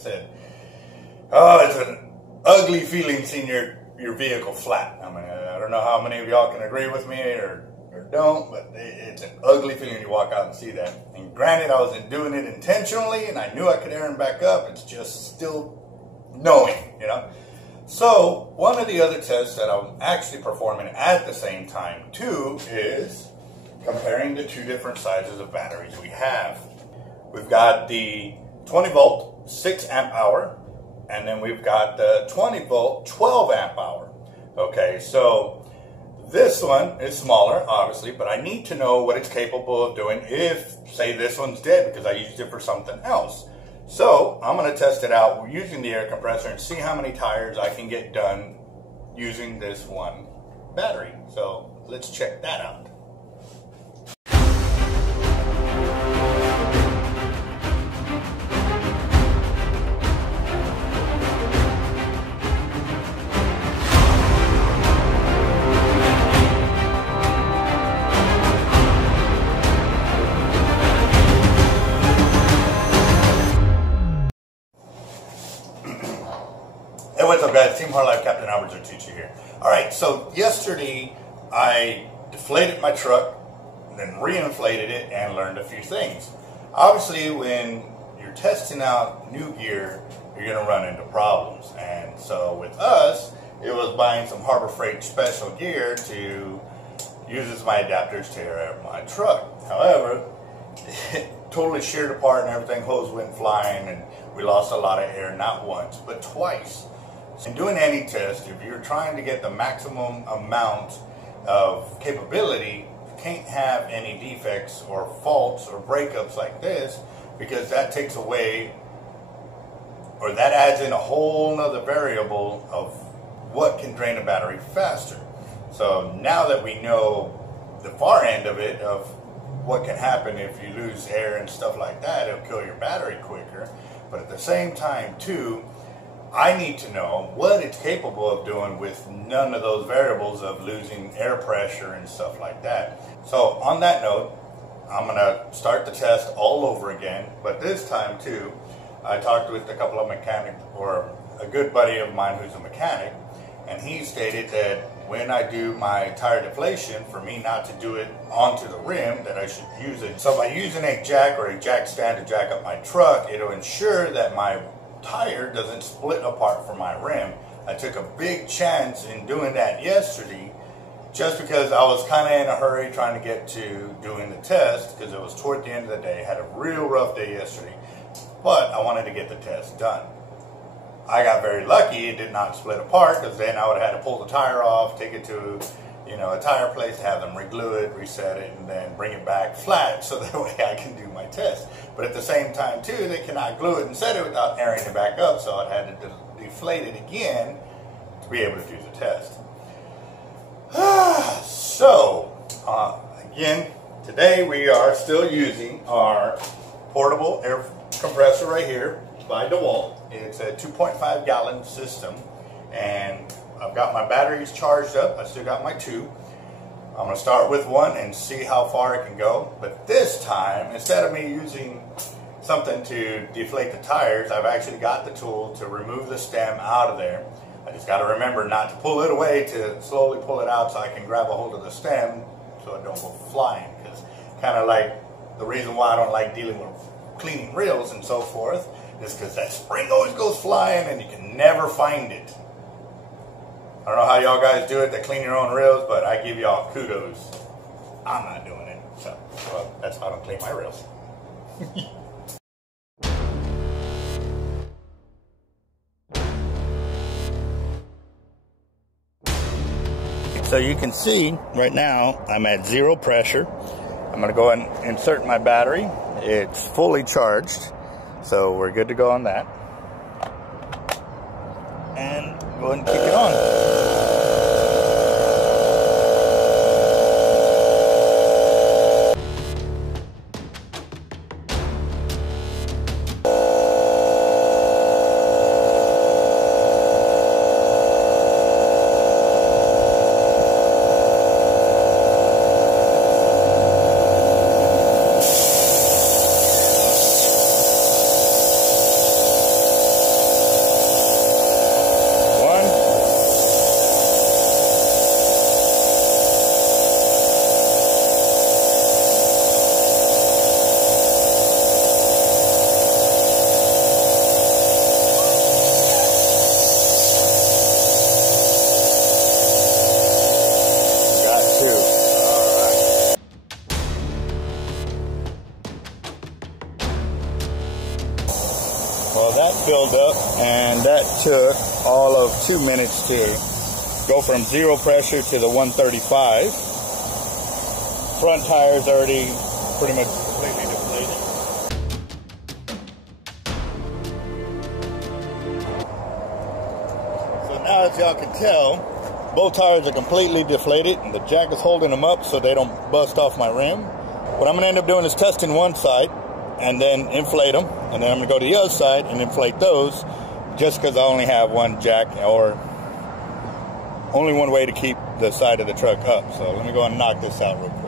said, oh, it's an ugly feeling seeing your vehicle flat. I mean, I don't know how many of y'all can agree with me or don't, but it's an ugly feeling when you walk out and see that. And granted, I wasn't doing it intentionally, and I knew I could air them back up. It's just still knowing, you know. So one of the other tests that I'm actually performing at the same time too is comparing the two different sizes of batteries we have. We've got the 20 volt 6 amp hour, and then we've got the 20 volt 12 amp hour. Okay, so this one is smaller, obviously, but I need to know what it's capable of doing if, say, this one's dead because I used it for something else. So I'm going to test it out using the air compressor and see how many tires I can get done using this one battery. So let's check that out. Hey, what's up guys? Team Hard Life, Captain Alberto Zertuche here. Alright, so yesterday I deflated my truck, then reinflated it, and learned a few things. Obviously, when you're testing out new gear, you're going to run into problems. And so with us, it was buying some Harbor Freight special gear to use as my adapters to air out my truck. However, it totally sheared apart and everything, hose went flying, and we lost a lot of air, not once, but twice. In doing any test, if you're trying to get the maximum amount of capability, you can't have any defects or faults or breakups like this, because that takes away, or that adds in a whole nother variable of what can drain a battery faster. So now that we know the far end of it, of what can happen if you lose air and stuff like that, it'll kill your battery quicker. But at the same time too, I need to know what it's capable of doing with none of those variables of losing air pressure and stuff like that. So on that note, I'm going to start the test all over again. But this time too, I talked with a couple of mechanics, or a good buddy of mine who's a mechanic, and he stated that when I do my tire deflation, for me not to do it onto the rim, that I should use it. So by using a jack or a jack stand to jack up my truck, it'll ensure that my tire doesn't split apart from my rim. I took a big chance in doing that yesterday just because I was kind of in a hurry trying to get to doing the test, because it was toward the end of the day. I had a real rough day yesterday, but I wanted to get the test done. I got very lucky it did not split apart, because then I would have had to pull the tire off, take it to a tire place, have them reglue it, reset it, and then bring it back flat so that way I can do my test. But at the same time too, they cannot glue it and set it without airing it back up, so I had to deflate it again to be able to do the test. So again, today we are still using our portable air compressor right here by DeWalt. It's a 2.5 gallon system, and I've got my batteries charged up. I still got my two. I'm going to start with one and see how far it can go. But this time, instead of me using something to deflate the tires, I've actually got the tool to remove the stem out of there. I just got to remember not to pull it away, to slowly pull it out so I can grab a hold of the stem so it don't go flying. Because kind of like the reason why I don't like dealing with cleaning reels and so forth is because that spring always goes flying and you can never find it. I don't know how y'all guys do it to clean your own reels, but I give y'all kudos. I'm not doing it. So, well, that's how I don't clean my reels. So you can see right now I'm at 0 pressure. I'm going to go and insert my battery. It's fully charged, so we're good to go on that. And go ahead and kick it on. Well, that filled up, and that took all of 2 minutes to go from 0 pressure to the 135. Front tire's already pretty much completely deflated. So now, as y'all can tell, both tires are completely deflated, and the jack is holding them up so they don't bust off my rim. What I'm going to end up doing is testing one side and then inflate them, and then I'm going to go to the other side and inflate those, just because I only have one jack, or only one way to keep the side of the truck up. So let me go and knock this out real quick.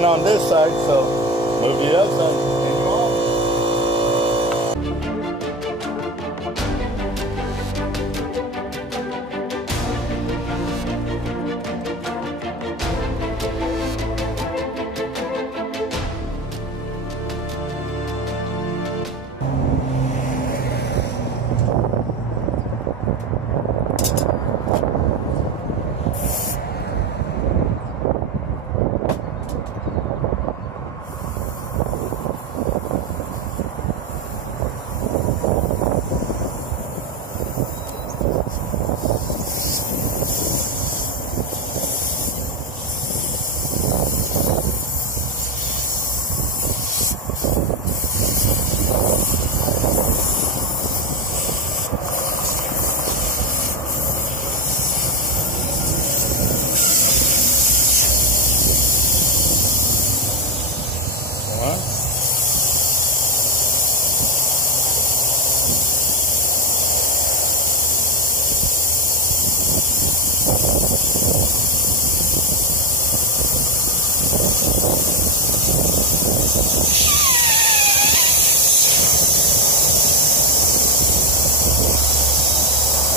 On this side, so move the other side and go on.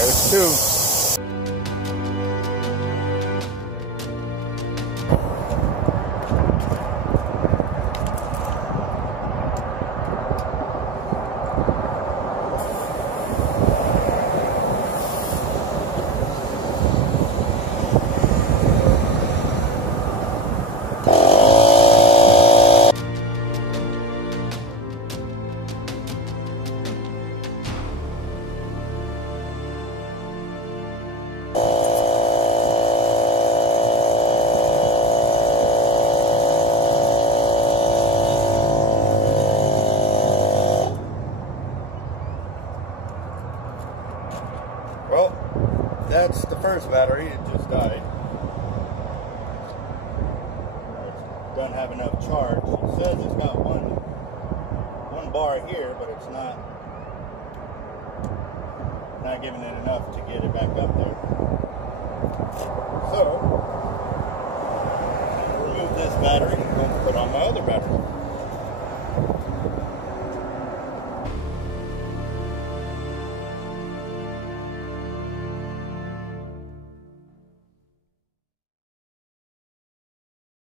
There's two. battery, it just died. It doesn't have enough charge. It says it's got one bar here, but it's not giving it enough to get it back up there. So, I'll remove this battery and go put on my other battery.